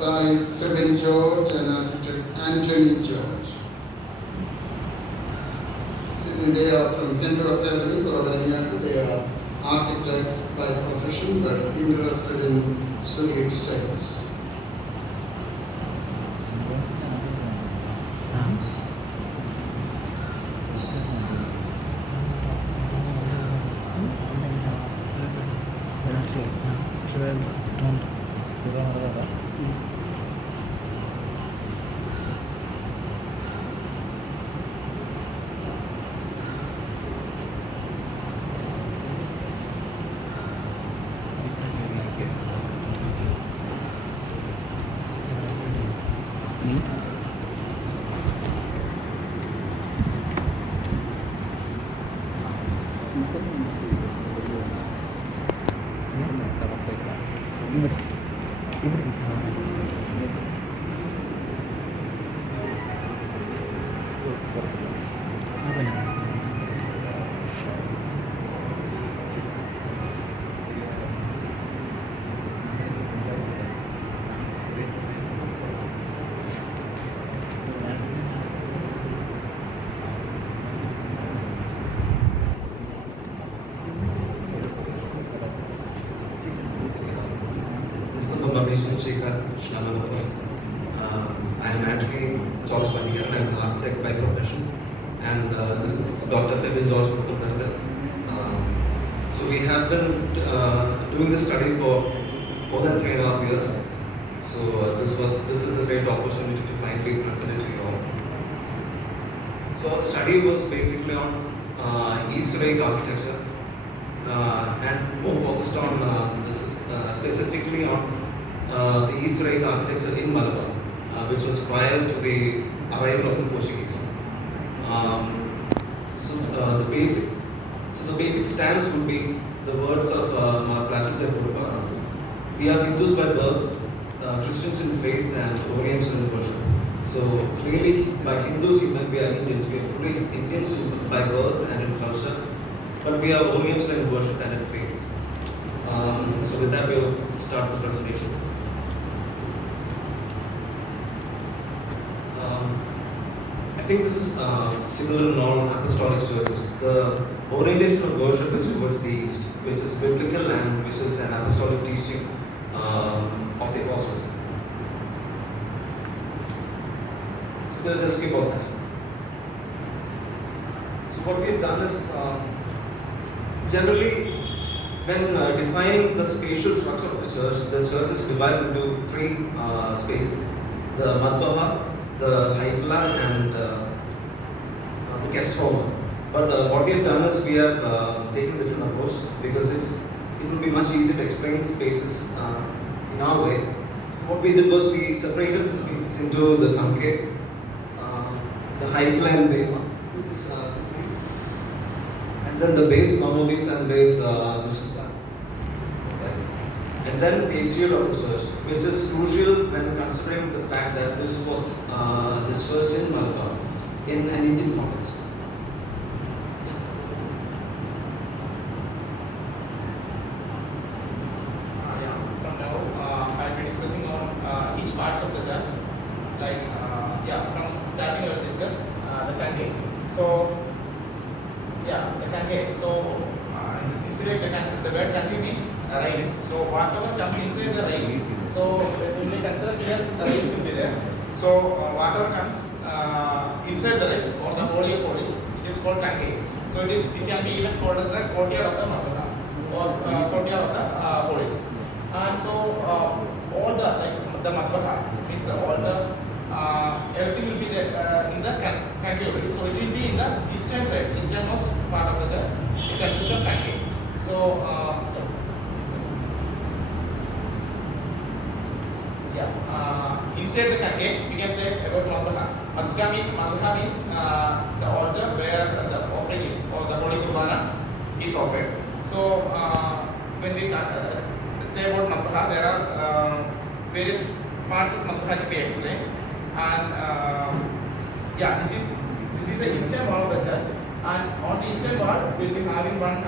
by Febin George and architect Anthony George. So they are from Hindu Academy, they are architects by profession but interested in Syriac studies. I am Anthony George Pandikaran. I am an architect by profession, and this is Dr. Febin George. So we have been doing this study for more than 3.5 years. So this is a great opportunity to finally present it to you all. So our study was basically on Syriac architecture and more focused on specifically on the Syriac architecture in Malabar, which was prior to the arrival of the Portuguese. The basic stance would be the words of Placido Purupara. We are Hindus by birth, Christians in faith, and Oriental in worship. So clearly, by Hindus, we are Indians. We are fully Indians by birth and in culture, but we are Oriental in worship and in faith. So with that, we'll start the presentation. I think this is similar in all apostolic churches. The orientation of worship is towards the east, which is biblical and which is an apostolic teaching of the apostles. We'll just skip all that. So what we have done is, generally, when defining the spatial structure of the church is divided into 3 spaces: the Madbaha, the Haikala, and the guest home. But what we have done is we have taken a different approach because it would be much easier to explain the spaces in our way. So what we did was we separated the spaces into the concave, the Haikala and Bema. This is this space. And then the base Mamolis and base Muslims. And then the exterior of the church, which is crucial when considering the fact that this was the church in Malabar in an Indian context. From now I'll be discussing on each parts of the church. From starting we'll discuss the concave. So the concave. So inside the word concave means rails. So whatever comes inside the rails. So when we consider here, the rails will be there. So whatever comes inside the rails or the holy of holies, it is called concave. So it can be even called as the courtyard of the Madonna or courtyard of the holies. And so all the Madbaha means the altar, everything will be there in the concave. So it will be in the eastern side, easternmost part of the church. It consists of concave. So inside the concave, we can say about Madbaha. Madbaha means the altar where the offering is, or the Holy Kurbana is offered. So when we say about Madbaha, there are various parts of Madbaha to be explained. And this is the eastern wall of the church. And on the eastern wall, we will be having one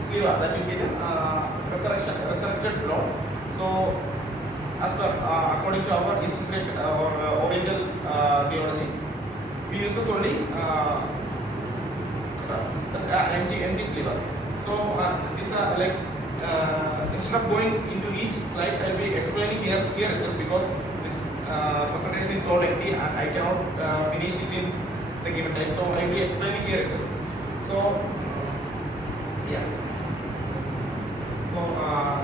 sliva, that will be the resurrected block. So according to our East Syriac or Oriental theology, we use only empty syllabus. So these are like instead of going into each slides, I will be explaining here itself, because this presentation is so lengthy and I cannot finish it in the given time. So I will be explaining here itself. So yeah. So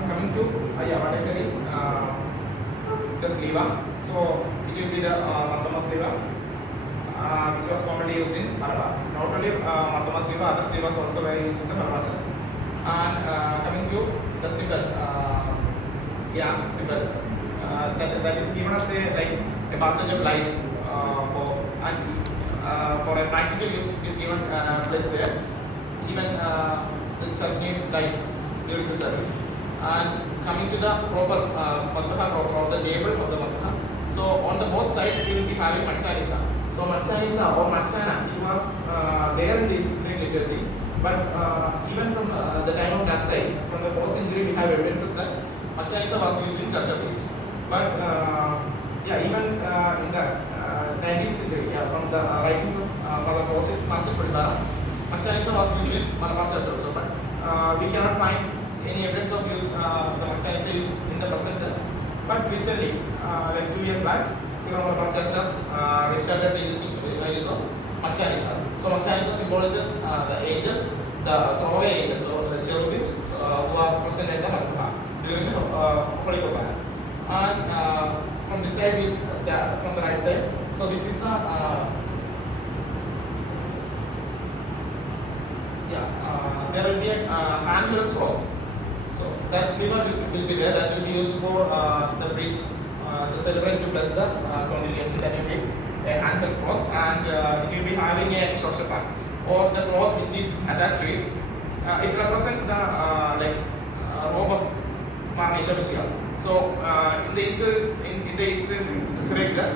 coming to what I said is the sleva. So it will be the Marthoma sleva, which was commonly used in Malabar. Not only Marthoma sleva, other slevas also were used in the Malabar church. And coming to the symbol, symbol that is given as a passage of light for a practical use. It is given placed there. Even the church needs light during the service. And coming to the proper madbaha or the table of the madbaha. So on the both sides we will be having matsanisa. So matsanisa or matsana, it was there in the East Syriac liturgy. But even from the time of Nasai, from the 4th century, we have evidences that matsanisa was used in Church of East. But even in the 19th century, from the writings of Father Master Pudibara, matsanisa was used in Malabar Church also. But we cannot find any evidence of use the matsanisa used in the present church. But recently, like 2 years back, Syro Malabar Church has restarted the use of matsanisa. So matsanisa symbolizes the angels, the throwaway angels, so the cherubims who are present at the madbaha during the Holy Quran. And from this side we start from the right side. So this is the there will be a hand-held cross. So that sleva will be there. That will be used for the priest, the celebrant to bless the congregation. That will be a hand-held cross, and it will be having a shoshaka or the cloth which is attached to it. It represents the robe of Manisha Vishya. So in the Eastern Syriac Church,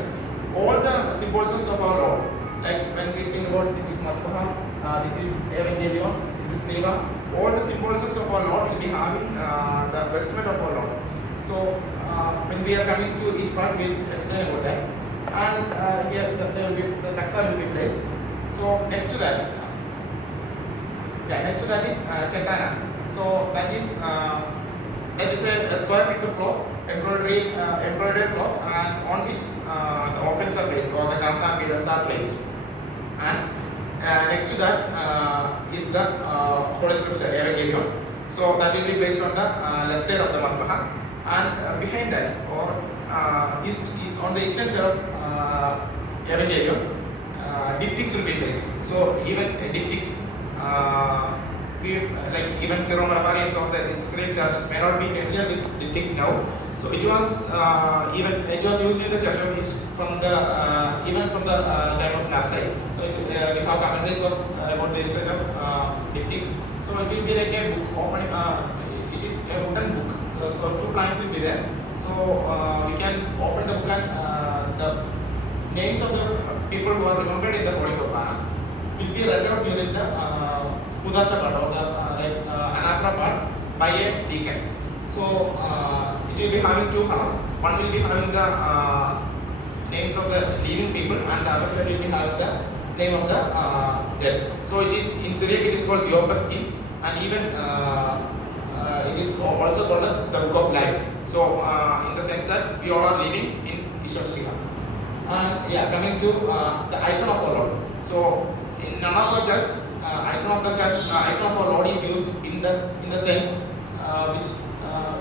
all the symbolisms of our Lord, like when we think about this is madbaha, this is evangelion, this is sleva, all the symbolisms of our Lord will be having the vestment of our Lord. So when we are coming to each part, we will explain about that. And here the taxa will be placed. So next to that is chetana. So that is a square piece of cloth, embroidered cloth, and on which the offerings are placed, or the kasa and pillars are placed. And next to that is the Holy Scripture, Evangelion. So that will be placed on the left side of the madbaha. And behind that, or on the eastern side of Evangelion, diptychs will be placed. So even diptychs, even Syro Malabarians of the Syriac Church may not be familiar with diptychs now. So it was used in the Church of East from the even from the time of Nasai. So we have commentaries about the usage of diptychs. So it will be like a book. It is a wooden book. So 2 planks will be there. So we can open the book, and the names of the people who are remembered in the Holy Quran will be read out during the Kudasha part, or the Anaphora part, by a deacon. So it will be having 2 halves. One will be having the names of the living people, and the other side will be having the name of the dead. So it is in Syriac, it is called Diopatki, and even it is also called as the Book of Life. So in the sense that we all are living in Ishwar Shiva. And coming to the icon of our Lord. So in none of our church, icon of the church, icon of our Lord is used in the sense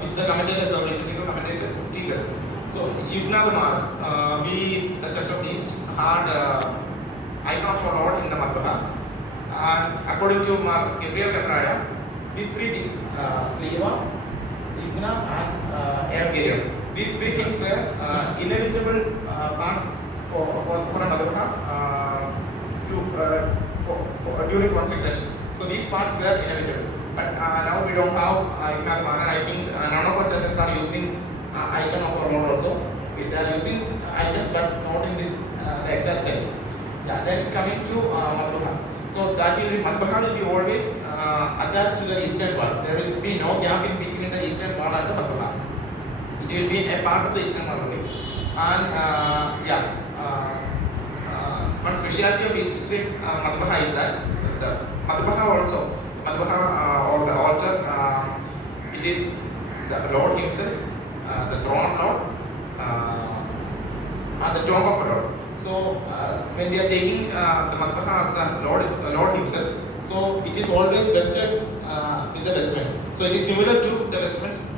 which the commentators or liturgical commentators teach us. So Yugnadamar, we the Church of East had icon of our Lord in the madbaha. And according to Gabriel Katraya, these 3 things, sleva, igna, and evangelion, these 3 things were inevitable parts for a madbaha during consecration. So these parts were inevitable. But now we don't have Ignadamara. I think none of our churches are using icon of our Lord also. They are using icons, but not in this the exact sense. Then coming to madbaha. So that will be, madbaha will be always attached to the eastern part. There will be no gap in between the eastern part and the madbaha. It will be a part of the eastern part only. And one speciality of East Syriac Madbaha is that the Madbaha also, or the altar, it is the Lord Himself, the throne of Lord, and the tomb of the Lord. So when we are taking the Madbaha as the Lord Himself, so it is always vested with the vestments. So it is similar to the vestments,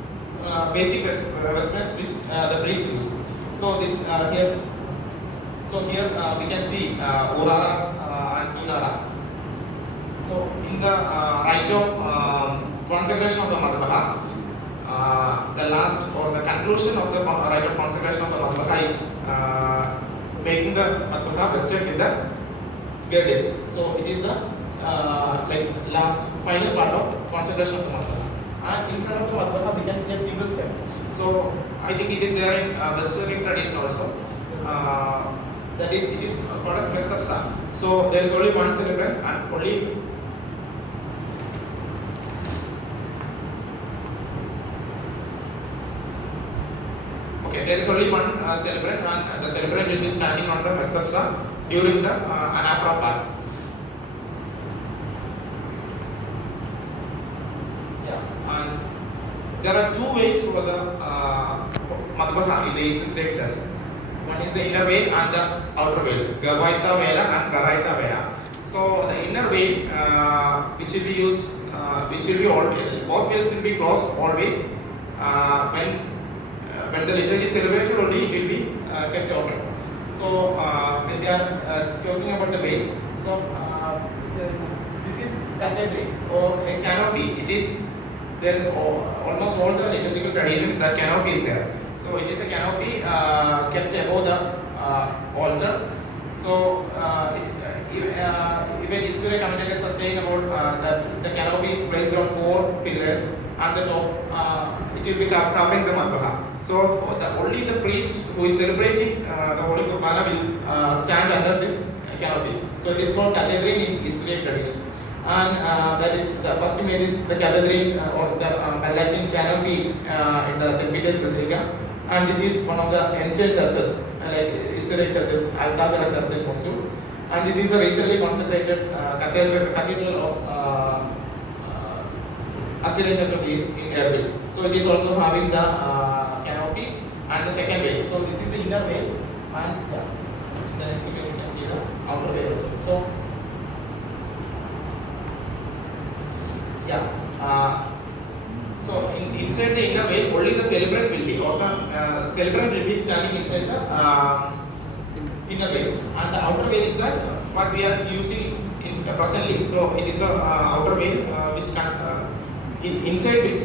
basic vestments which the priest use. So this here. So here we can see Urara and Sunara. So in the rite of consecration of the Madbaha, the last or the conclusion of the rite of consecration of the Madbaha is making the Madbaha vested with the girdle. So it is the last final part of consecration of the Madbaha. And in front of the Madbaha we can see a single step. So I think it is there in Western tradition also. That is, it is called as Mestapsa. So there is only one celebrant and only there is only one celebrant, and the celebrant will be standing on the Mestapsa during the anaphora part. And there are two ways for the Madbaha in the East Syriac Church. One is the inner veil and the outer veil, Gavaita Vela and Garaita Vela. So the inner veil, which will be used, which will be both veils will be closed always. When the liturgy is celebrated, only it will be kept open. So when we are talking about the veils, so this is cathedral or a canopy. It is there. Almost all the liturgical traditions, the canopy is there. So it is a canopy kept above the altar. So even history commentators are saying about that the canopy is placed on 4 pillars, and the top it will be covering the Madbaha. So only the priest who is celebrating the Holy Kurbana will stand under this canopy. So it is called cathedral in Syriac tradition. And that is the first image is the cathedral or the Latin canopy in the St. Peter's Basilica. And this is one of the ancient churches, like Syriac churches, Altavera Church in Mosul. And this is a recently consecrated cathedral of Assyrian Church of East in Erbil. So it is also having the canopy and the second veil. So this is the inner veil, and in the next image you can see the outer veil also. So so inside the inner veil, only the celebrant will be, or the celebrant will be standing inside the inner veil, and the outer veil is that what we are using in presently. So it is the outer veil which can inside which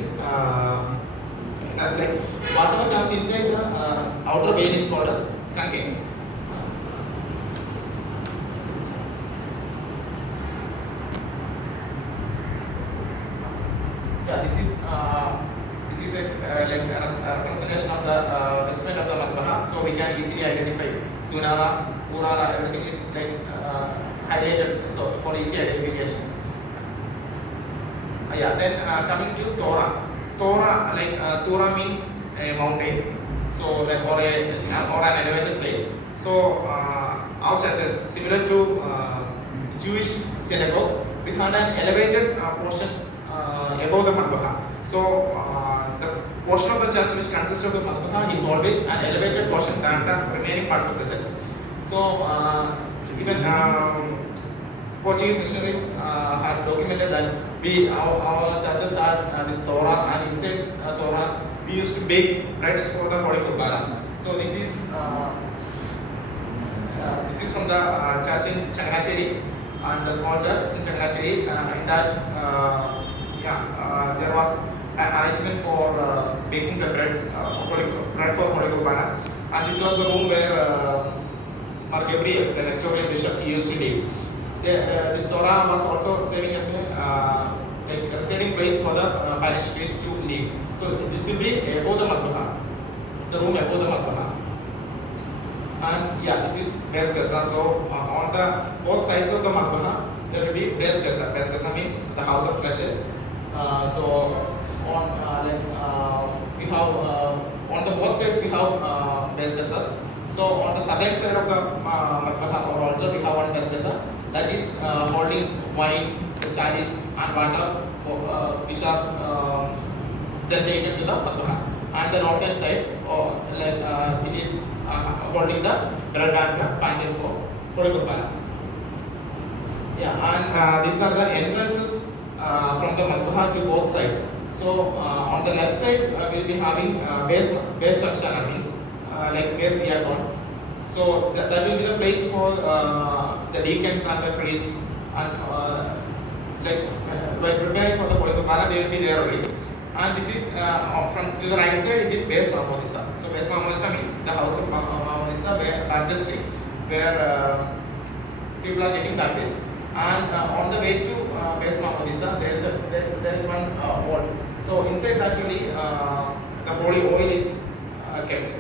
like whatever comes inside the outer veil is called as concave. This is a representation of the vestment of the Madbaha. So we can easily identify Sunara, Urara, everything is like highlighted, so for easy identification. Then coming to Torah. Torah, Torah means a mountain, so like or an elevated place. So our churches, similar to Jewish synagogues, we had an elevated portion above the Madbaha. So the portion of the church which consists of the Madbaha is always an elevated portion than the remaining parts of the church. So even Portuguese missionaries had documented that our churches had this Torah, and inside Torah we used to bake breads for the Holy Kurbana. So this is from the church in Changanasheri, and the small church in Changanasheri. In that there was an arrangement for baking the bread for Holy Kurbana, and this was the room where Mar Gabriel, the Nestorian bishop, he used to live. This Torah was also serving as a residing place for the parish priest to live. So this will be above the Madbaha, the room above the Madbaha. And this is Bes Gaza. So on the both sides of the Madbaha there will be Bes Gaza. Bes Gaza means the house of treasures. So on we have on the both sides we have Bes Gazas, So on the southern side of the Madbaha or altar, we have one vessel that is holding wine, the chalice, and water for which are then taken to the Madbaha. And the northern side, it is holding the bread and the pancake for Holy Kurbana. Yeah, and these are the entrances from the Madbaha to both sides. So on the left side, we'll be having base structure, means like base diagon. So that will be the place for the deacons and the priests, and by preparing for the Holy Kurbana, they will be there only. And this is from to the right side, it is base Mamodisa. So base Mamodisa means the house of Mamodisa, where baptistry, where people are getting baptized. And on the way to base Mamodisa, there is one wall. So inside actually the holy oil is kept.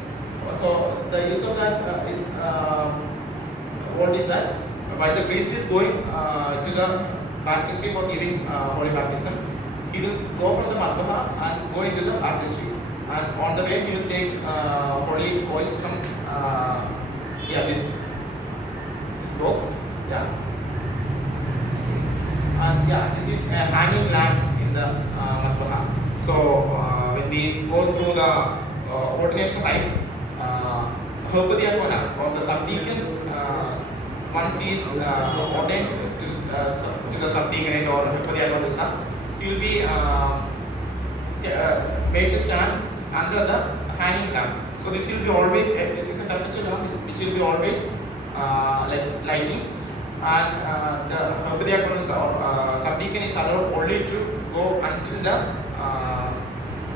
So the use of that is what is that? While the priest is going to the baptistry for giving holy baptism, he will go from the Madbaha and go into the baptistry. And on the way he will take holy oils from this box. And this is a hanging lamp in the Madbaha. So when we go through the ordination rites, Herbadiakona or the subdeacon, once he is ordained to the subdeaconate or Herbadiakonisa, he will be made to stand under the hanging lamp. So this will be always, this is a perpetual lamp which will be always lighting. And the Herbadiakonisa or subdeacon is allowed only to go until the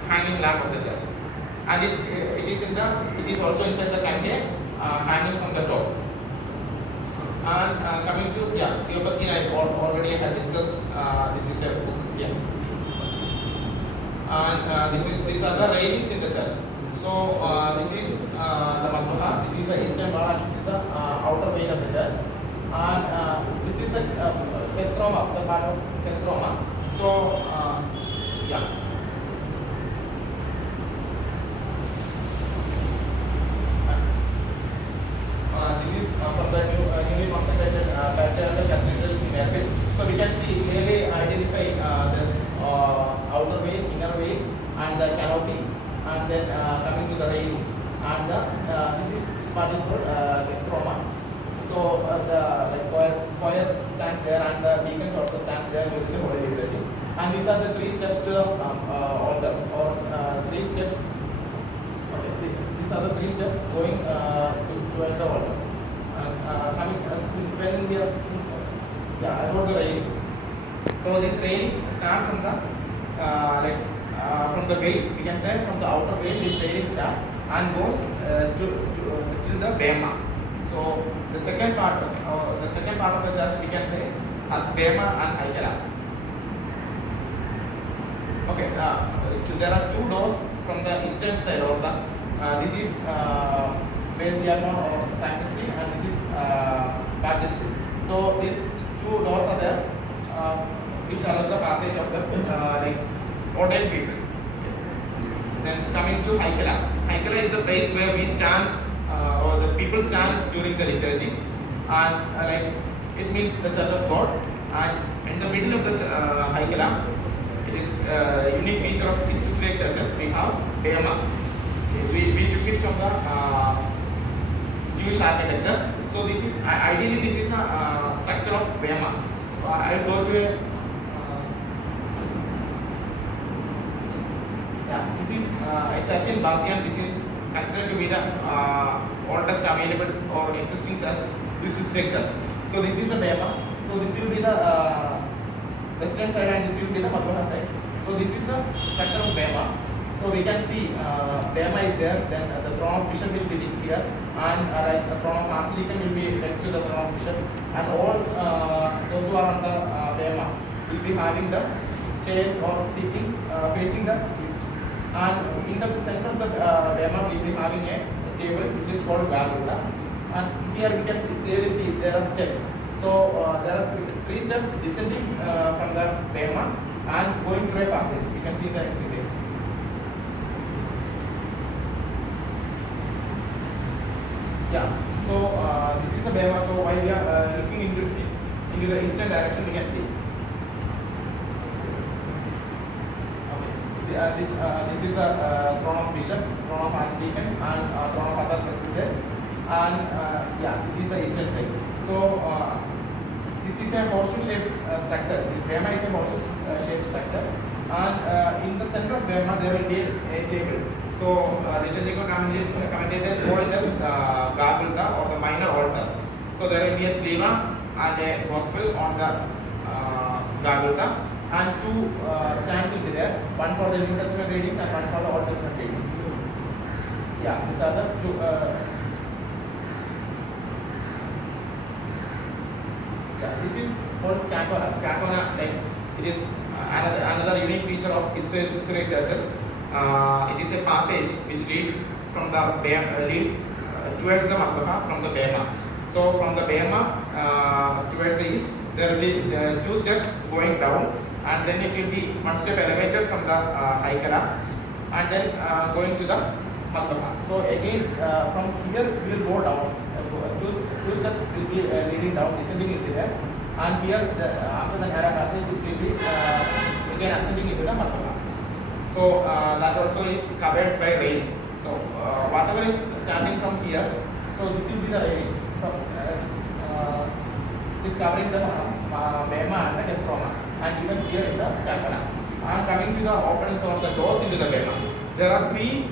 hanging lamp of the church. And it is also inside the canke, hanging from the top. And coming to Theopathy, I already had discussed. This is a book. And these are the railings in the church. So this is the Madbaha. This is the eastern wall, and this is the outer veil of the church. And this is the Kestroma, the part of Kestroma. So this is from the newly consecrated Patriarchal Cathedral in Erbil. So we can see clearly identify the outer veil, inner veil, and the canopy, and then coming to the railings. And this part is called Kestroma. So the foyer stands there, and the deacons also stands there with the Holy Liturgy. And these are the 3 steps to the altar, or 3 steps. Okay, these are the 3 steps going towards the altar. And coming when we are about the railings. So these railings start from the veil. We can say from the outer veil, these railings start and goes till the bema. So the second part of the church we can say as bema and haikala. Okay, there are 2 doors from the eastern side of the. This is base diagon or sacristy, and this is baptistry. So these 2 doors are there, which allows the passage of the ordained people. Then coming to haikala. Haikala is the place where we stand. Or the people stand during the liturgy, and it means the Church of God. And in the middle of the haikala, it is a unique feature of East Syriac churches. We have bema. We took it from the Jewish architecture. So this is ideally this is a structure of bema. I will go to a this is a church in Basian. This is considered to be the oldest available or existing church. This is Syriac church. So this is the bema. So this will be the western side, and this will be the Madbaha side. So this is the structure of bema. So we can see bema is there. Then the throne of bishop will be here, and the throne of archdeacon will be next to the throne of bishop. And all those who are on the bema will be having the chairs or seatings facing the east. And in the center of the bema we will be having a table which is called Garuda. And here we can clearly see there are steps. So there are 3 steps descending from the bema and going through a passage. We can see the exhibits. Yeah. So this is the Bema. So while we are looking into the eastern direction, we can see. Okay. This is the throne of bishop, throne of archdeacon, and throne of other presbyters. And yeah, this is the eastern side. So this is a horseshoe-shaped structure. This Bema is a horseshoe-shaped structure, and in the center of Bema there will be a table. So liturgical commentators call it as Gabulta or the minor altar. So there will be a sleva and a gospel on the Gabulta, and two stands will be there. One for the New Testament readings and one for the Old Testament readings. Yeah, these are the two. Yeah, this is called scacona. Scacona, like it is another unique feature of Syriac churches. It is a passage which leads from the towards the Madbaha from the Bema. So from the Bema towards the east, there will be 2 steps going down, and then it will be 1 step elevated from the Haikala, and then going to the Madbaha. So again from here we will go down. 2 steps will be leading down, descending into there, and here after the narrow passage it will be again ascending into the Madbaha. So that also is covered by rails. So whatever is starting from here, so this will be the rails. From is covering the Bema and the Castroma, and even here in the Scapana. And coming to the openings of the doors into the Bema, there are 3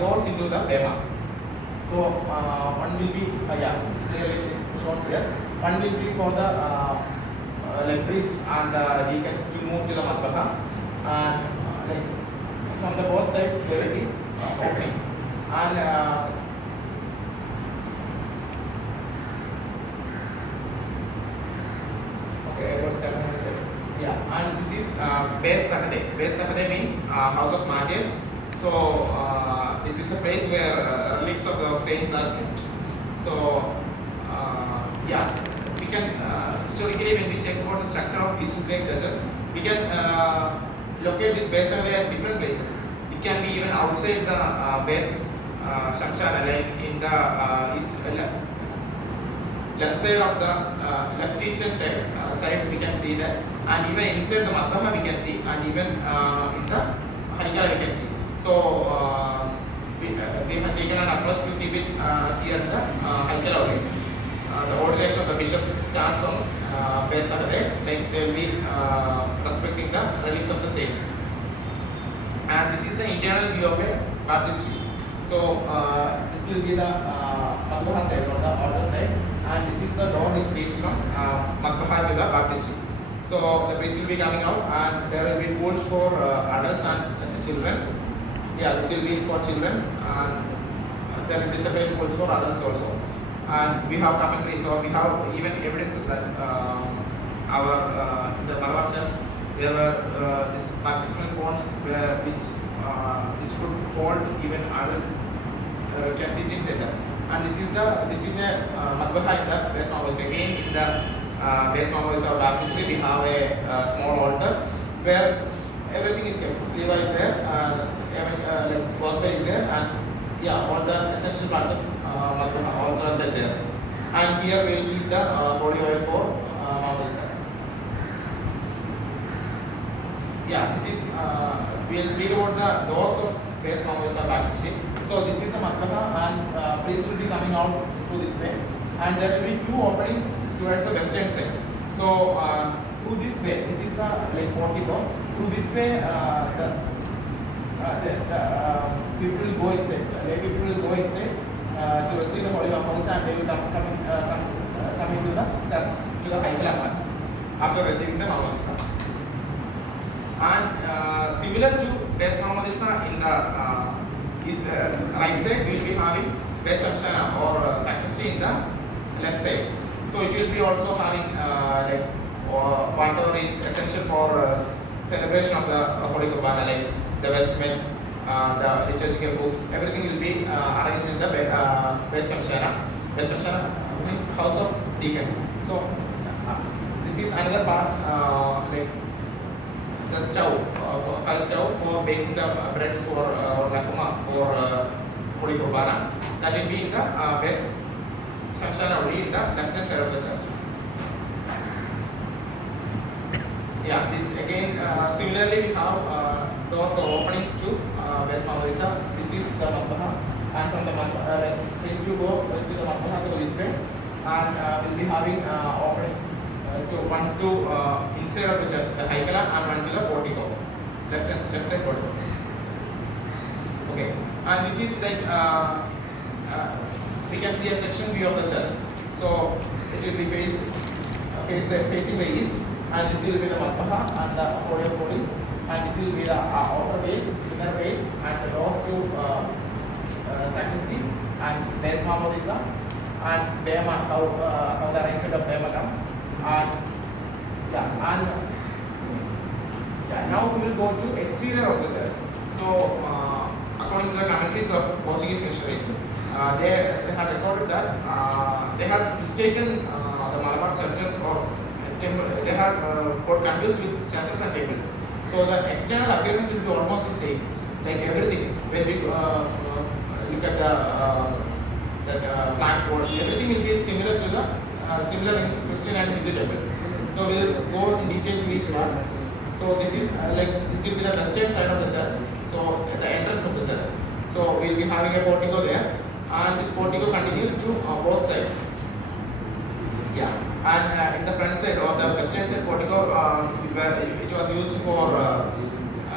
doors into the Bema. So one will be clearly shown here. One will be for the like priest and the deacons to move to the Madbaha, and like from the both sides there will be openings, and okay, what's happening? Yeah, and this is Beis Sahade. Beis Sahade means house of martyrs. So this is a place where relics of the saints are kept. So yeah, we can historically, when we check about the structure of Eastern Greek churches, we can locate this Beis Sahade at different places. It can be even outside the Beis Shamshana, like in the left side of the left eastern side we can see that, and even inside the Madbaha we can see, and even in the Haikala we can see. So we have taken an approach to keep it here at the Haikala only. The ordination of the bishops start from Beis Sahade, like they will be respecting the relics of the saints. And this is the internal view of a baptistry. So this will be the Madbaha side or the altar side, and this is the door which leads from Madbaha to the baptistry. So the priest will be coming out, and there will be pools for adults and children. Yeah, this will be for children, and there will be separate pools for adults also. And we have commentaries, or we have even evidences that our the Malabar church, there were these baptismal ponds which could hold even adults can sit inside that. And this is a Madbaha in the Beis Mamois. Again, in the Beis Mamois or baptistry, we have a small altar where everything is kept. Sleva is there, like gospel is there, and yeah, all the essential parts of Madbaha, all are set there. And here we will keep the holy oil for Mamois. Yeah, this is we will speak about the doors of Beis Mamois or baptistry. So this is the Madbaha, and priest will be coming out through this way, and there will be 2 openings towards the western side. So through this way, this is the like portico. Through this way, the people will go inside. Lay people will go inside to receive the Holy Mamois, and they will come into the church, to the Haikala after receiving the Mamois. And similar to Beis Mamois in the right side, we will be having Beis Shamshana or sacristy in the left side. So it will be also having like whatever is essential for celebration of the Holy Qurbana, like the vestments, the liturgical books, everything will be arranged in the Beis Shamshana. Beis Shamshana means house of deacons. So this is another part, like the stove, fire stove for baking the breads for Rahma for Holy Qurbana. That will be in the Beis Shamshana only in the left hand side of the church. Yeah, this again similarly we have those openings to West Mamalisa. This is the Matbaha, and from the Matbaha, please you go to the Matbaha to this way, and we'll be having openings to one to inside of the church, the Haikala, and one to the portico, left side portico. Okay, and this is like we can see a section view of the church. So it will be facing the east, and this will be the Matbaha and the Holy of Holies, and this will be the outer veil, inner veil, and the doors to sacristy, and there's Mamalisa, and Bema, how the arrangement of Bema comes, and now we will go to exterior of the church. So according to the commentaries of Portuguese missionaries, they have recorded that they have mistaken the Malabar churches or temple. They have got confused with churches and temples. So the external appearance will be almost the same, like everything. When we look at the flagpole, everything will be similar to the similar in Christian and Hindu temples. So we will go in detail to each one. So this is this will be the western side of the church. So at the entrance of the church. So we will be having a portico there, and this portico continues to both sides. Yeah, and in the front side or the western side portico, it was used for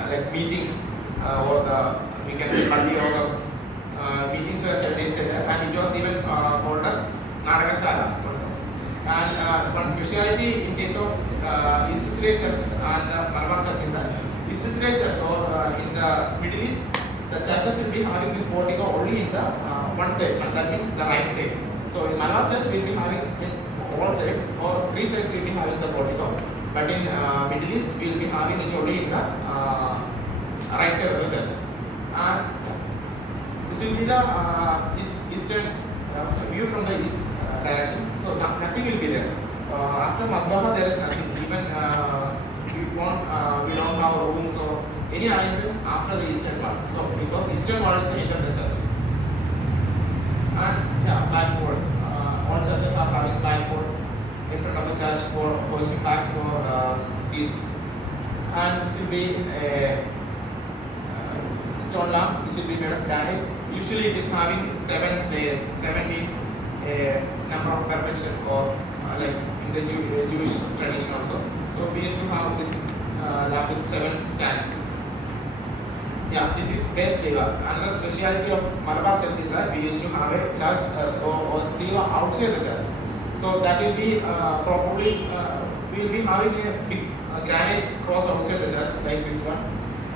like meetings or the we can say Pandi Yogams. Meetings were held inside there, and it was even called as Naragashala also. And one speciality in case of East Syriac Church and the Malabar Church is that East Syriac Church or in the Middle East, the churches will be having this portico only in the one side, and that means the right side. So in Malabar Church we will be having in all sides or three sides we will be having the portico, but in Middle East we will be having it only in the right side of the church. And this will be the eastern view from the east direction. So nothing will be there. After Matbaha there is nothing. Even we don't have rooms or any arrangements after the eastern part. So because eastern wall is the end of the church. And yeah, flagpole. All churches are having flagpole in front of the church for hoisting flags for feast. And this will be a stone lamp which will be made of granite. Usually it is having 7 layers. 7 means a number of perfection or like in the Jewish tradition also. So we used to have this lamp with 7 stands. Yeah, this is base leva. Another speciality of Malabar church is that we used to have a church or leva outside the church. So that will be probably we will be having a big granite cross outside the church like this one.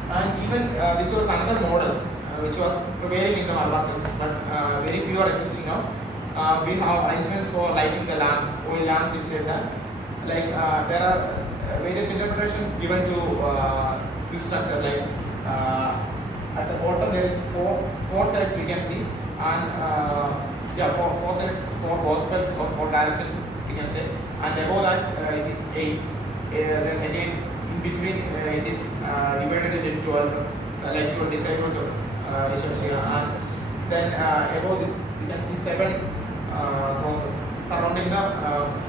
And even this was another model which was prevailing in the Malabar churches, but very few are existing now. We have arrangements for lighting the lamps, oil lamps inside that. Like there are various interpretations given to this structure. Like at the bottom there is four sides we can see, and four sides, 4 gospels or 4 directions we can say, and above that it is 8. Then again in between it is divided into 12, so like 12 disciples of Yeshua, and then above this we can see 7 crosses surrounding the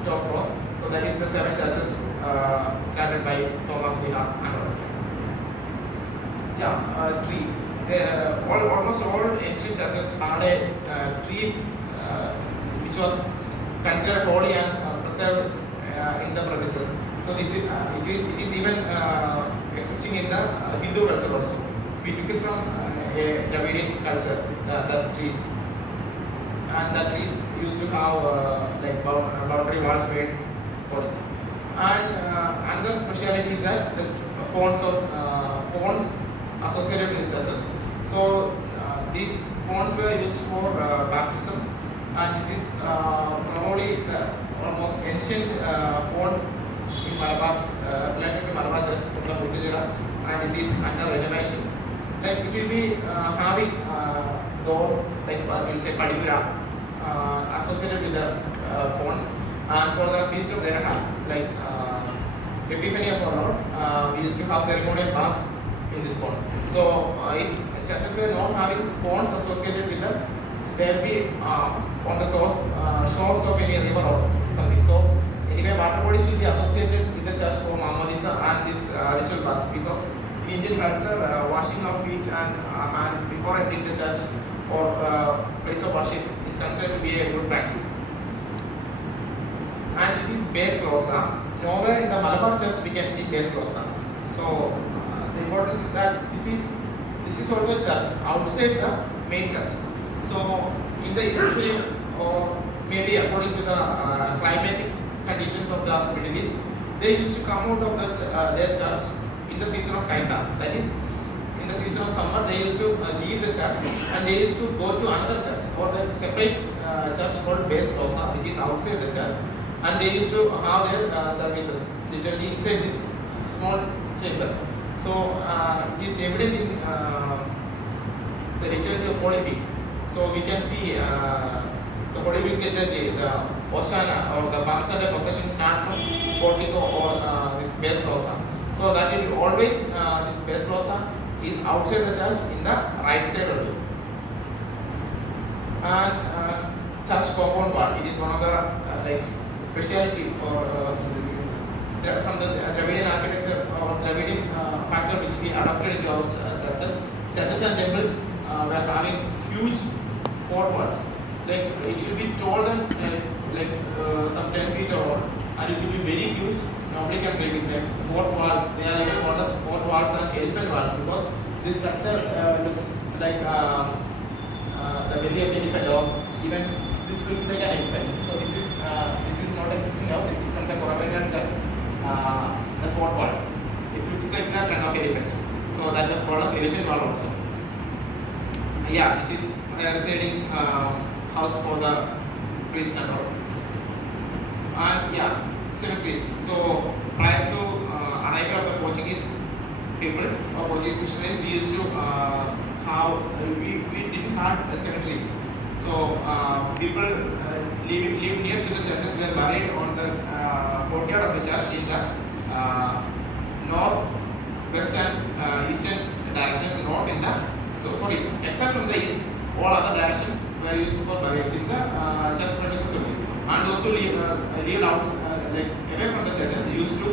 top cross. So that is the 7 churches started by Thomas Lina and all. Yeah, tree. Almost all ancient churches had a tree which was considered holy and preserved in the premises. So this is it is even existing in the Hindu culture also. We took it from a Dravidian culture, the trees, and the trees used to have like boundary walls made for it. And another speciality is that the ponds associated with churches. So these ponds were used for baptism, and this is probably the almost ancient pond in Malabar, related to Malabar church from the British era, and it is under renovation. Like it will be having doors like we say Padipura associated with the ponds, and for the feast of Deraha, like Epiphany of our Lord, we used to have ceremonial baths in this pond. So if churches were not having ponds associated with the there will be on the shores of any river or something. So anyway, water bodies will be associated with the church for Mahamodisa and this ritual bath, because in Indian culture, washing of feet and hand before entering the church or place of worship is considered to be a good practice. And this is base glossa. Nowhere in the Malabar church we can see base glossa. So the importance is that this is also a church outside the main church. So in the history, or maybe according to the climatic conditions of the Middle East, they used to come out of their church in the season of Kaita. That is, in the season of summer, they used to leave the church and they used to go to another church or the separate church called base glossa, which is outside the church. And they used to have their services, liturgy inside this small chamber. So it is evident in the liturgy of Holy Week. So we can see the Holy Week liturgy, the Hosanna or the Palm Sunday procession start from portico or this base glossa. So that it always this base glossa is outside the church in the right side only. And church compound wall, it is one of the like speciality or from the Dravidian architecture or Dravidian factor which we adopted into our churches. Churches and temples were having huge fort walls. Like it will be taller than some 10 feet or, and it will be very huge. Nobody can play with them. Fort walls, they are even called as fort walls and elephant walls, because this structure looks like the belly of an elephant, or even this looks like an elephant. So this is not existing now. This is from the Corabellian church, the fort wall. It looks like the kind of elephant. So that was called as elephant wall also. Yeah, this is a residing house for the priest and all. And yeah, cemeteries. So prior to arrival of the Portuguese people or Portuguese missionaries, we used to we didn't have cemeteries. So people live near to the churches were buried on the courtyard of the church in the north, west and eastern directions. Not in the except from the east, all other directions were used for burials in the church premises only. And also lived out away from the churches. They used to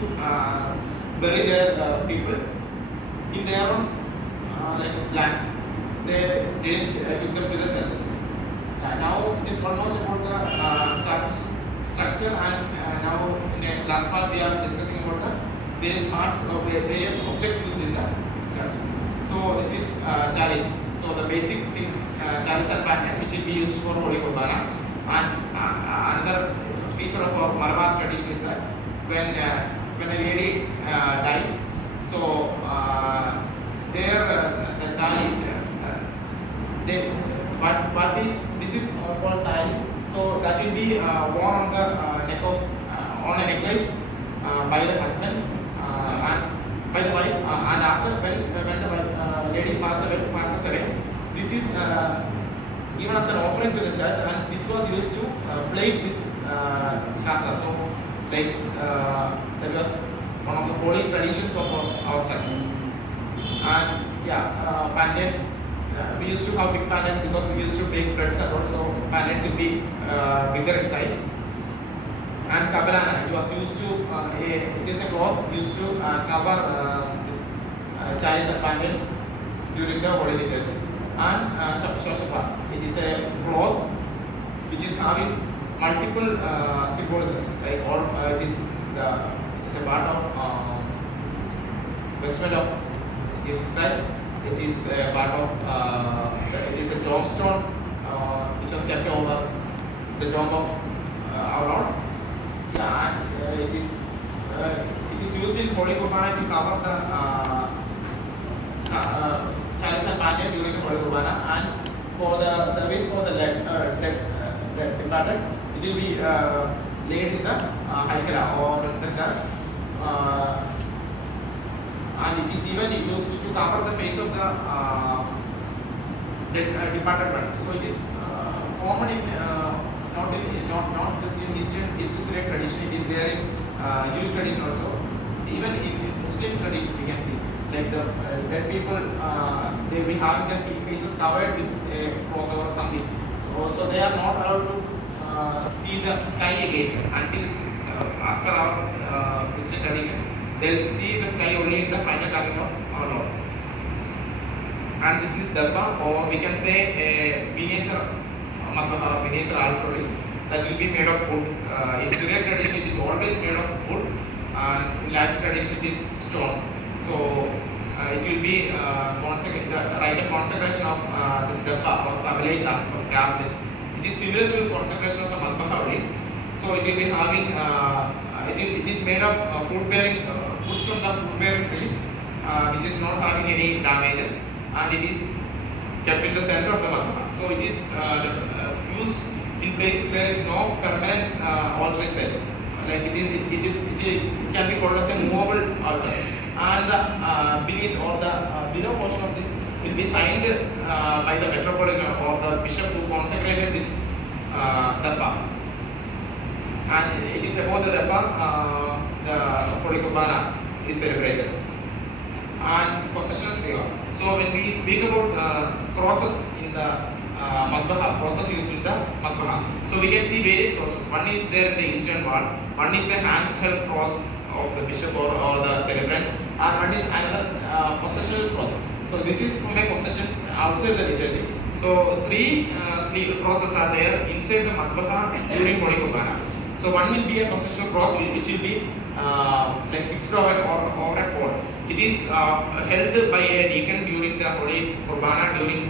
bury their people in their own lands. They didn't took them to the churches. Now it is almost about the church structure, and now in the last part we are discussing about the various parts or various objects used in the church. So this is chalice. So the basic things, chalice and paten, which will be used for Holy Qurbana. And another feature of our Malabar tradition is that when a lady dies, so the tali, this is called tali. So that will be worn on the neck of on a necklace by the husband and by the wife, and after when the lady passes away, this is given as an offering to the church, and this was used to plate this casa. So that was one of the holy traditions of our church. And yeah, paten. We used to have big panels because we used to bake breads, and also panels will be bigger in size. And kabelana, it was used to, it is a cloth used to cover this chalice and paten during the holy liturgy. And shoshapa, it is a cloth which is having multiple symbolisms. Like all, it is a part of vestment of Jesus Christ. It is a part of it is a tombstone which was kept over the tomb of our Lord. Yeah, it is used in Holy Qurbana to cover the chalice and paten during the Holy Qurbana, and for the service for the dead departed, it will be laid in the haikala or in the church. And it is even used to cover the face of the departed one. So it is common in not just in East Syriac tradition. It is there in Jewish tradition also. Even in Muslim tradition, we can see like the dead people they will be having their faces covered with a cloth or something. So So they are not allowed to see the sky again until, as per our Christian tradition, they'll see the sky only in the final coming of our Lord. And this is Darba, or we can say a miniature Madhava, miniature altar that will be made of wood. In Syriac tradition, it is always made of wood, and in Latin tradition, it is stone. So it will be the rite of consecration of this Darba or Tabaleta or tablet. It is similar to consecration of the Madhava only. So it will be having, it is made of fruit-bearing, fruit from the fruit-bearing trees, which is not having any damages, and it is kept in the center of the Madhava. So it is used in places where there is no permanent altar set. Like it can be called as a movable altar. And the beneath or the below portion of this will be signed by the metropolitan or the bishop who consecrated this Darba. And it is about the Darba, the Holy Kurbana is celebrated. And possession Syro. So when we speak about crosses in the Madhava, crosses used in the Madhava. So we can see various crosses. One is there in the eastern wall, one is a handheld cross of the bishop or the celebrant, and one is another possessional cross. So this is from a possession outside the liturgy. So three sleeve crosses are there inside the Madhava during Holy Kurbana. So one will be a possessional cross which will be like fixed over a pole. It is held by a deacon during the Holy Kurbana during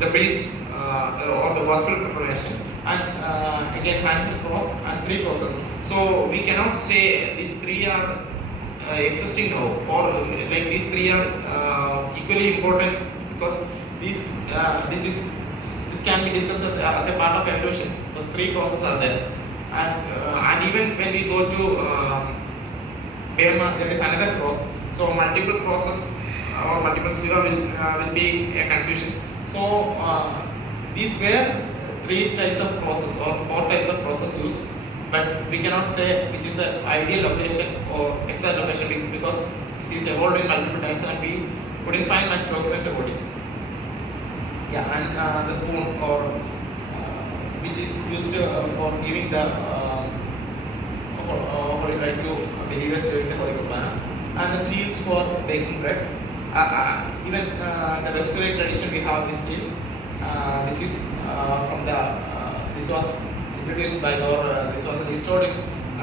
the priest or the gospel proclamation, and again hand cross and three crosses. So we cannot say these three are existing now, or like these three are equally important, because this can be discussed as a part of evolution, because three crosses are there, and even when we go to Burma, there is another cross. So multiple crosses or multiple Syro will be a confusion. So these were three types of crosses or four types of crosses used, but we cannot say which is the ideal location or exact location, because it is evolved in multiple times and we couldn't find much documents about it. Yeah, and the spoon or which is used for giving the Holy Bread to believers during the Holy Kurbana, and the seals for baking bread. Even the Western tradition we have these seals. This is from the this was introduced by or this was restored in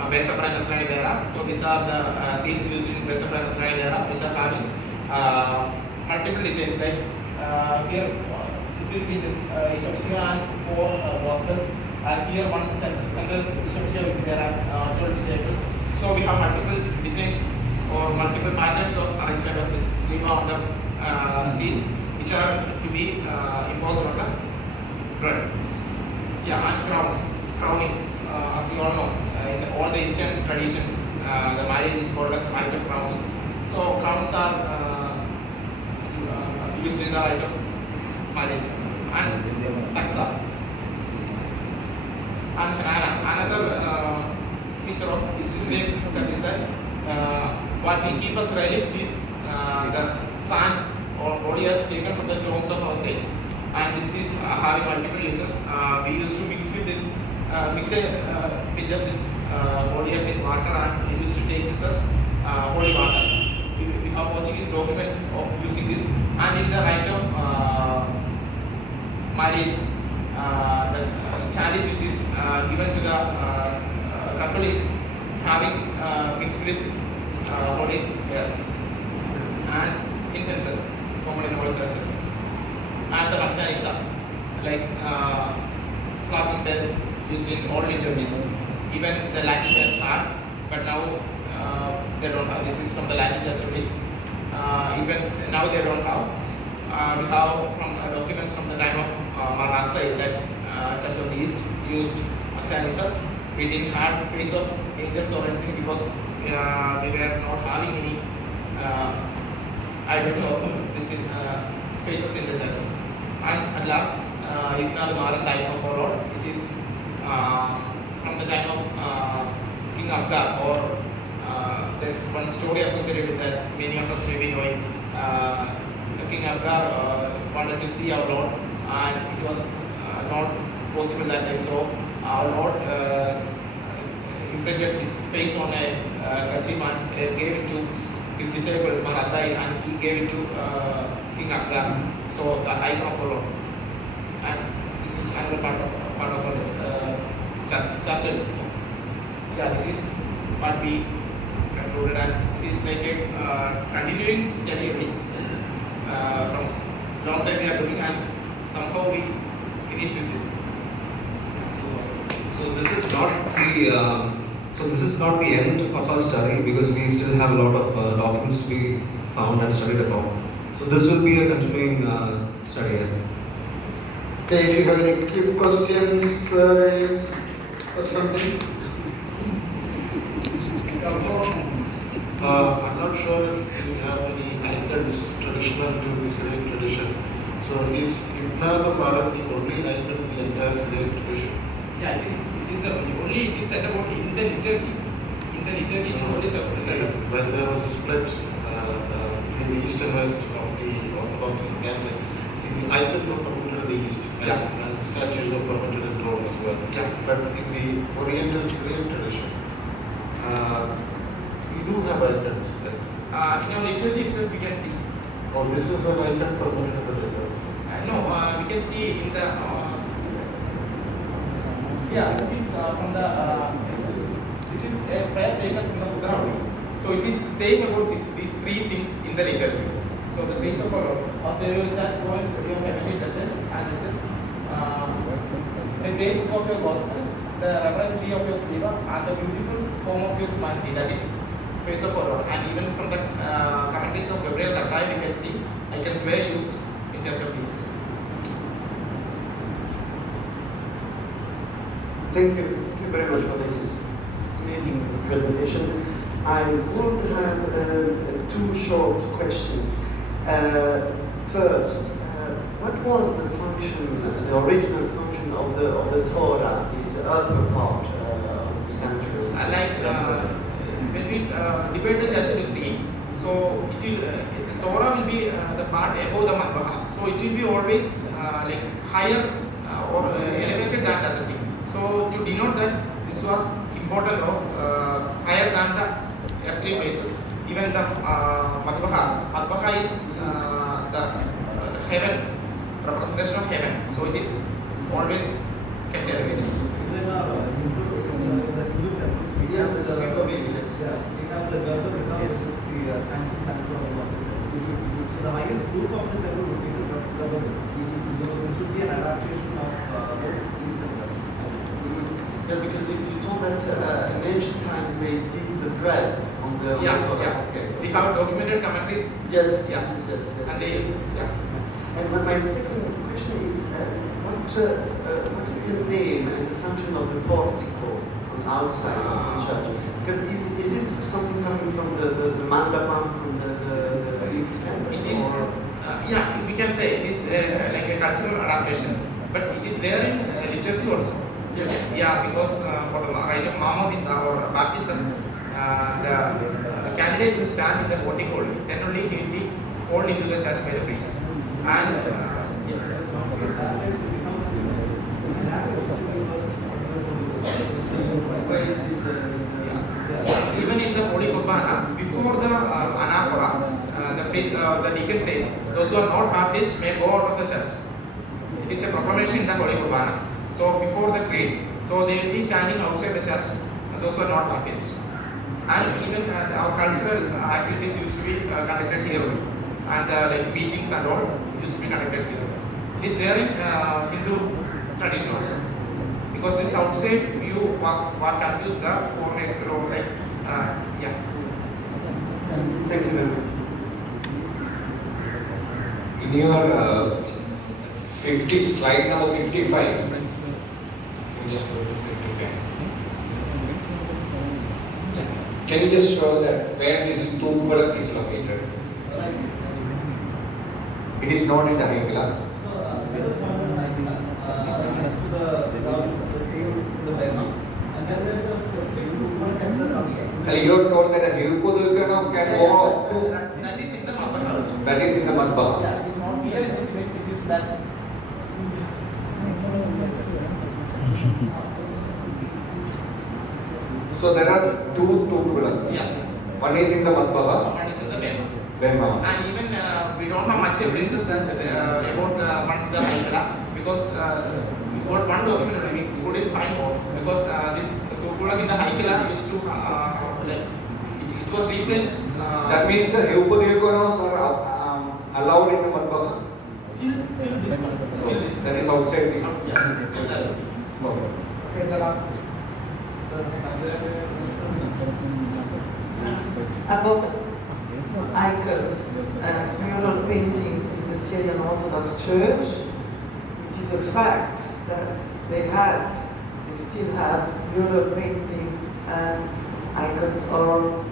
Besapra and Nasrani era. So these are the seals used in Besapra and Nasrani era, which are having multiple designs. Like here, this is Ishapshia and four gospels, and here one central Ishapshia will be there are 12 disciples. So we have multiple designs or multiple patterns of arrangement of this sleeve on the seals, which are to be imposed on the bread. Yeah, and crowning. As you all know, in all the Eastern traditions, the marriage is called as rite of crowning. So crowns are used in the rite of marriage. And taxa. And another feature of this Syriac church is that what we keep as relics is the sand or holy earth taken from the tombs of our saints, and this is having multiple uses. We used to mix with this, mix a bit of this holy earth with water, and we used to take this as holy water. We have Portuguese documents of using this, and in the rite of marriage, the chalice which is given to the couple is having mixed with holy earth and incense, common in all churches, and the Vakshanisa, like flogging bell used in all liturgies. Even the Latin church had, but now they don't have. This is from the Latin church only. Even now they don't have. We have from documents from the time of Malabar that Church of the East used Vakshanisas. We didn't have face of angels or anything, because we were not having any idols or this faces in the churches. And at last, Ikna the modern time of our Lord, it is from the time of King Akbar, or there's one story associated with that many of us may be knowing. King Akbar wanted to see our Lord, and it was not possible that time. So our Lord imprinted his face on a kerchief and gave it to his disciple Marathai, and he gave it to King Akbar. So the icon of our Lord. And this is another part of our church. Yeah, this is what we concluded, and this is like a continuing study only. From long time we are doing, and somehow we finished with this. So this is not the end of our study, because we still have a lot of documents to be found and studied upon. So this will be a continuing study. Okay, if you have any questions, queries, or something. I'm not sure if you have any items traditional to the Syriac tradition. So is Ifna the only item in the entire Syriac tradition? Yeah, it is the only it is said about in the liturgy. In the liturgy, it is only said about. When there was a split between the east and west of the Orthodox and Catholic, see the icons were permitted in the east, and statues were permitted in Rome as well. Yeah. But in the Oriental Syriac tradition, we do have icons. Right? In our liturgy itself, we can see. Oh, this is an icon permitted in the liturgy. No, we can see in the. Yeah, this is from the. This is a prayer taken from the Mudra. So it is saying about these three things in the liturgy. So the grace of our Lord, our Syro Church provides the heavenly pleasures and riches. The great book of your gospel, the reverent tree of your Syro, and the beautiful form of your humanity. That is face of our Lord. And even from the commentaries of Gabriel Takrai, we can see icons were used in Church of Peace. Thank you very much for this fascinating presentation. I would have two short questions. First, what was the function, the original function of the Torah, this upper part of the sanctuary? When we divide the church into three, so it will, the Torah will be the part above the Madbaha. So it will be always like higher or elevated than the other thing. So to denote that this was important or higher than the earthly places. Even the Madbaha is the heaven, representation of heaven. So it is always kept elevated. We have the Garbha, which is the sanctum of the temple. So the highest roof of the temple would be the Garbha. So this would be an adaptation of both east and west. Yeah, because you told that in ancient times they did the bread on the Yeah. Okay. We have documented commentaries. Yes. And they, And my second question is, what is the name and the function of the portico on outside of the church? Because is it something coming from the Malabar, from the Greek campus? It is, we can say it is like a cultural adaptation, but it is there in liturgy also. Yes. Yeah, because for the rite of Mahamodisa or baptism, the candidate will stand in the portico only. Then only he will be called into the church by the priest. And even in the Holy Kurbana, before the anaphora, the deacon says, those who are not baptized may go out of the church. It is a proclamation in the Holy Kurbana. So before the creed, so they will be standing outside the church, those who are not baptized. And even our cultural activities used to be conducted here, and like meetings and all used to be conducted here. It is there in Hindu tradition also, because this outside view was what confused the foreigners. Like, Thank you very much. In your 50 slide number 55, you just go to 55. Can you just show that where this Tukvadak is located? It is not in the Haikala. Let us not in the Haikala. Next to the cave, the Delhi. And then there's the specific Tukvadak and the Kami. You are told that a Hirupudukana can go. that is in the Madbaha. That is in the Madbaha. Yeah, it is not here in this image. This is that. So there are two Tukula. Yeah. One is in the Madbaha, One is in the Bema. Bema. And even we don't have much evidences that about the Haikala, because we got one document only, we couldn't find more, because this Tukula in the Haikala used to like it was replaced. That means the Upadevanas are allowed in the Madbaha. Till this. That is outside the. Yeah. Till that. Okay, the last. About icons and mural paintings in the Syrian Orthodox Church, it is a fact that they still have mural paintings and icons or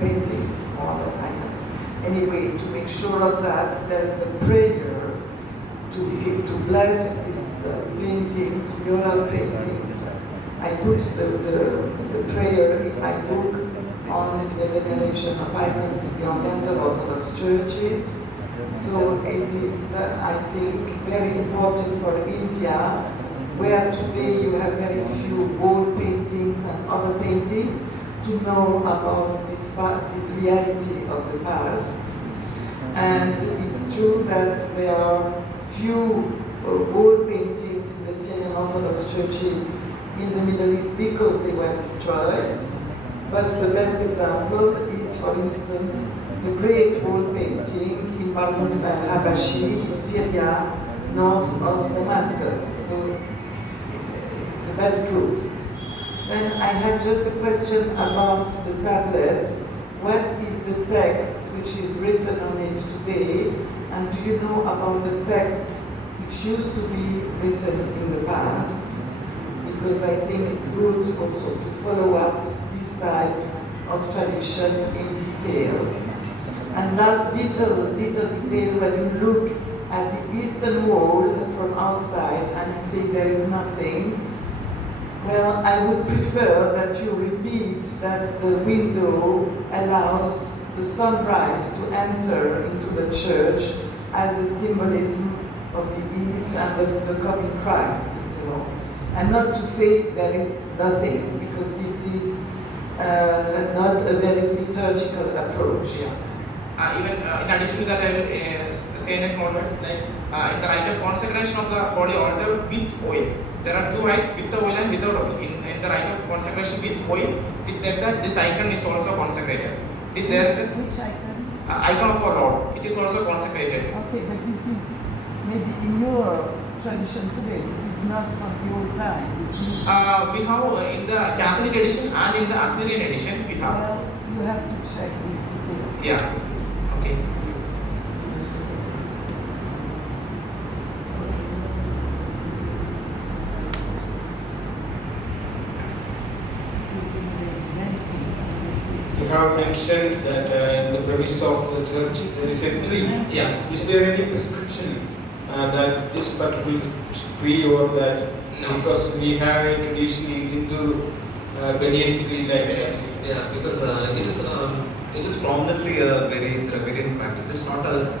paintings more than icons. Anyway, to make sure of that, there is a prayer to bless these paintings, mural paintings. I put the prayer in my book on the veneration of icons in the Oriental Orthodox churches. So it is, I think, very important for India, where today you have very few wall paintings and other paintings, to know about this reality of the past. And it's true that there are few wall paintings in the Syrian Orthodox churches in the Middle East because they were destroyed. But the best example is, for instance, the great wall painting in Barmus al-Habashi in Syria, north of Damascus. So it's the best proof. Then I had just a question about the tablet. What is the text which is written on it today? And do you know about the text which used to be written in the past? Because I think it's good also to follow up this type of tradition in detail. And last little detail, when you look at the eastern wall from outside and you say there is nothing, well, I would prefer that you repeat that the window allows the sunrise to enter into the church as a symbolism of the East and the coming Christ, you know. And not to say there is nothing, because this is not a very liturgical approach. Even in addition to that, I will say in a small words, like in the rite of consecration of the holy altar with oil. There are two rites, with the oil and without oil. In the rite of consecration with oil, it is said that this icon is also consecrated. Is there? Which icon? Icon of our Lord. It is also consecrated. Okay, but this is maybe in your tradition today. This is not from the old time. This is, We have in the Catholic edition and in the Assyrian edition, we have. well, you have to check these details. Yeah. Okay. You have mentioned that in the premise of the church there is a tree. Yeah. Is there any prescription that this particular tree or that? No. Because we have a tradition in Hindu banyan tree like that. Yeah, because it is prominently a very Dravidian practice. It's not a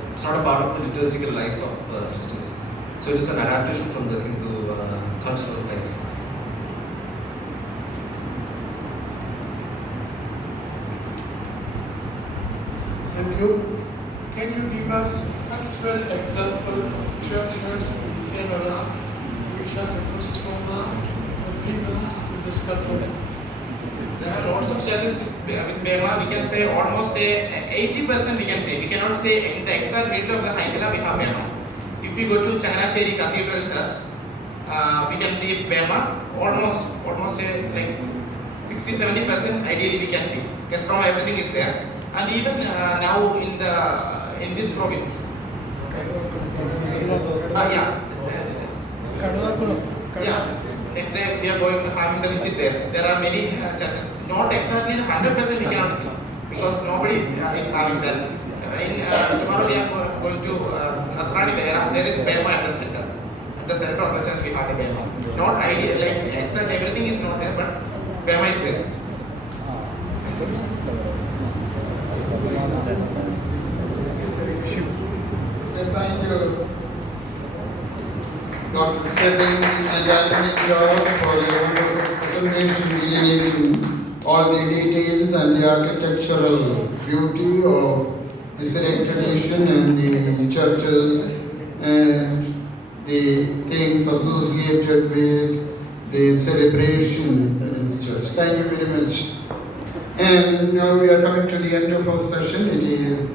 part of the liturgical life of Christians. So it is an adaptation from the Hindu cultural life. Thank you. Can you give us actual example of churches in Kerala which has a prosoma of people in the sculpture? There are lots of churches with Bema. We can say almost 80% we can say. We cannot say in the exact middle of the Haikala we have Bema. If we go to Changanasheri Cathedral Church, we can see Bema. Almost like 60-70% ideally we can see. Because from everything is there. And even now in this province. Yeah. Yeah. Next day we are going having the visit there. There are many churches. Not exactly 100% we cannot see because nobody is having that. Tomorrow we are going to Nasrani Vera. There is Bema at the center. At the center of the church we have the Bema. Not ideal, like exact everything is not there, but Bema is there. Thank you, Dr. Kevin and Anthony George for your wonderful presentation delineating all the details and the architectural beauty of the Syriac tradition and the churches and the things associated with the celebration within the church. Thank you very much. And now we are coming to the end of our session. It is